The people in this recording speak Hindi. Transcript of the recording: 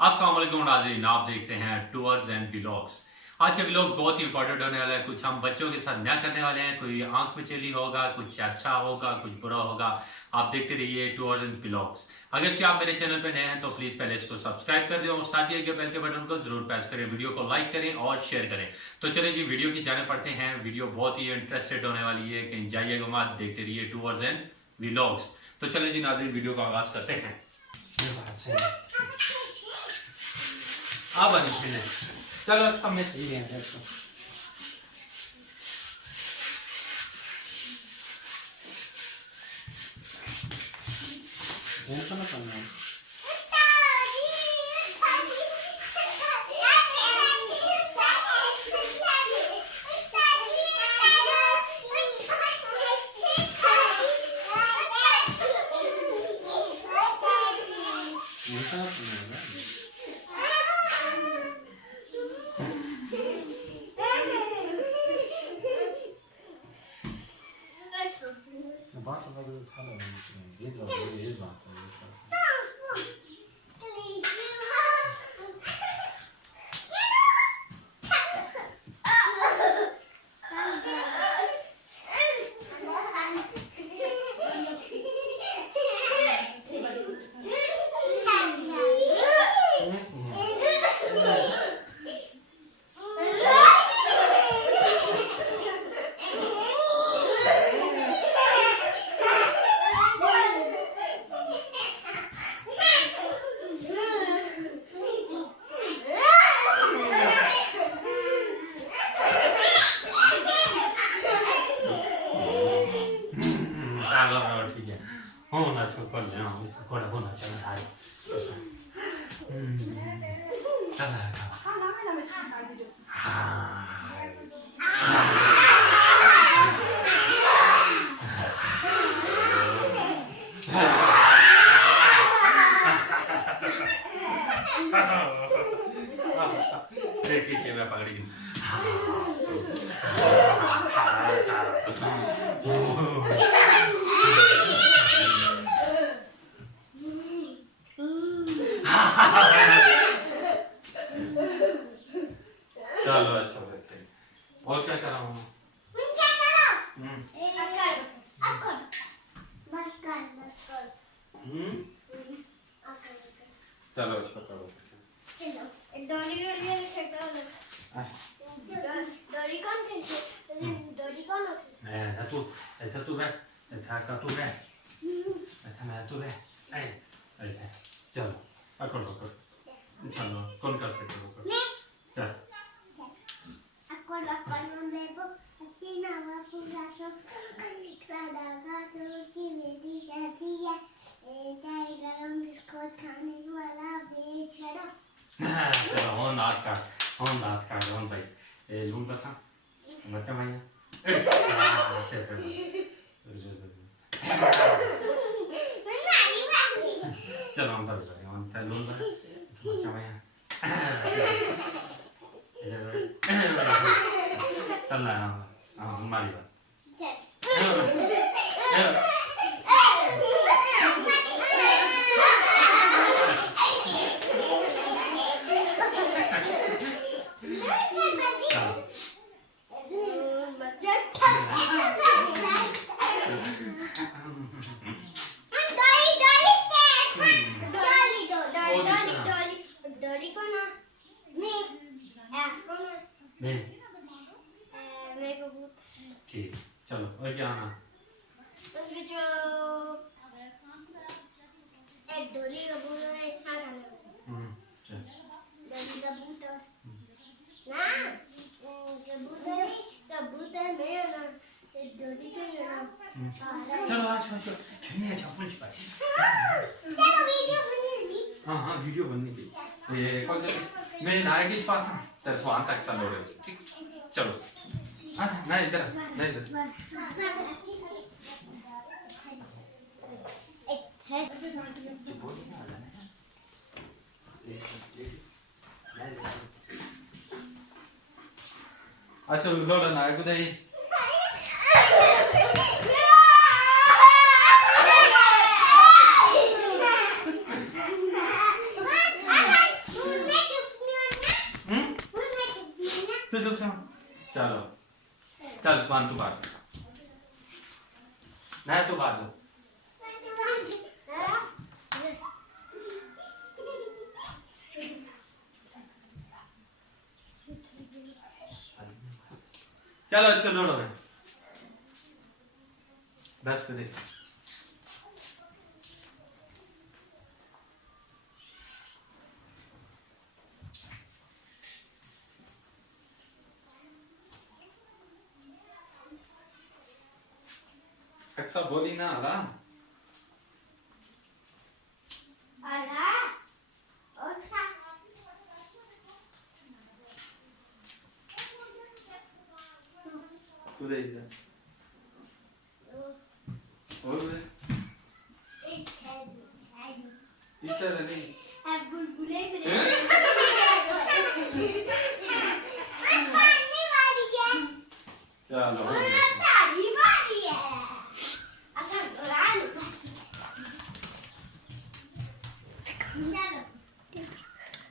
अस्सलाम वालेकुम नाज़रीन, आप देख रहे हैं टूर्स एंड व्लॉग्स। आज का व्लॉग बहुत ही इंपॉर्टेंट होने वाला है। कुछ हम बच्चों के साथ नया करने वाले हैं। कोई आंख में चली होगा, कुछ अच्छा होगा, कुछ बुरा होगा। आप देखते रहिए टूर्स एंड व्लॉग्स। अगर से आप मेरे चैनल पर नए हैं तो प्लीज पहले इसको सब्सक्राइब कर दें और साथ ही बेल के बटन को जरूर प्रेस करें। वीडियो को लाइक करें और शेयर करें। तो चलिए जी, वीडियो की जाने पड़ते हैं। वीडियो बहुत ही इंटरेस्टेड होने वाली है, कहीं जाइएगा मत, देखते रहिए टूर्स एंड व्लॉग्स। तो चलिए जी नाज़रीन, वीडियो का आगाज करते हैं। अब चलो अब मैं सही है तो ना करना बात अलग था ना, ये जो ये बात है। ठीक है, होना इसको कर लेना, इसको कोड़ा होना चाहिए सारे। चला देखिए मैं पकड़ी चलो अच्छा बैठे। और क्या कर रहा हूँ? चलो अच्छा करो। डॉली कौन खेलती? डॉली कौन होती? ऐसा तू बैठ, ऐसा तू बैठ, ऐसा मैं तू बैठ, ऐसा चलो पकड़ो चलो कौन कर सकते हो? चल चलो हो नाथ काट भाई ए लून का सा बच्चा भैया चलो हम तब करेंगे, हम तब लून बच्चा भैया चल रहा है हमारी बात। ठीक चलो और क्या आना? जो एक डोली कबूतर है, एक खाना चल डोली कबूतर ना कबूतर मेरा ना एक डोली का है ना। चलो आज खेलने अच्छा पूछ पाए। चलो वीडियो बनेगी। हाँ वीडियो बनने की ये कौन सा मेरे नायक के पास है तस्वान तक चल रहे हो। ठीक चलो ना इधर ना इधर अच्छा लो नायक उदय तू चुप से चलो चल उस्मान तू बात नहीं तू बात हो चलो चलो लो बस पे देख Aksa boli na ala. Ala. Ocha. Tu de ida. Oye. İşte de ne? बुलबुले चलो तारी बारी है असल उड़ान चलो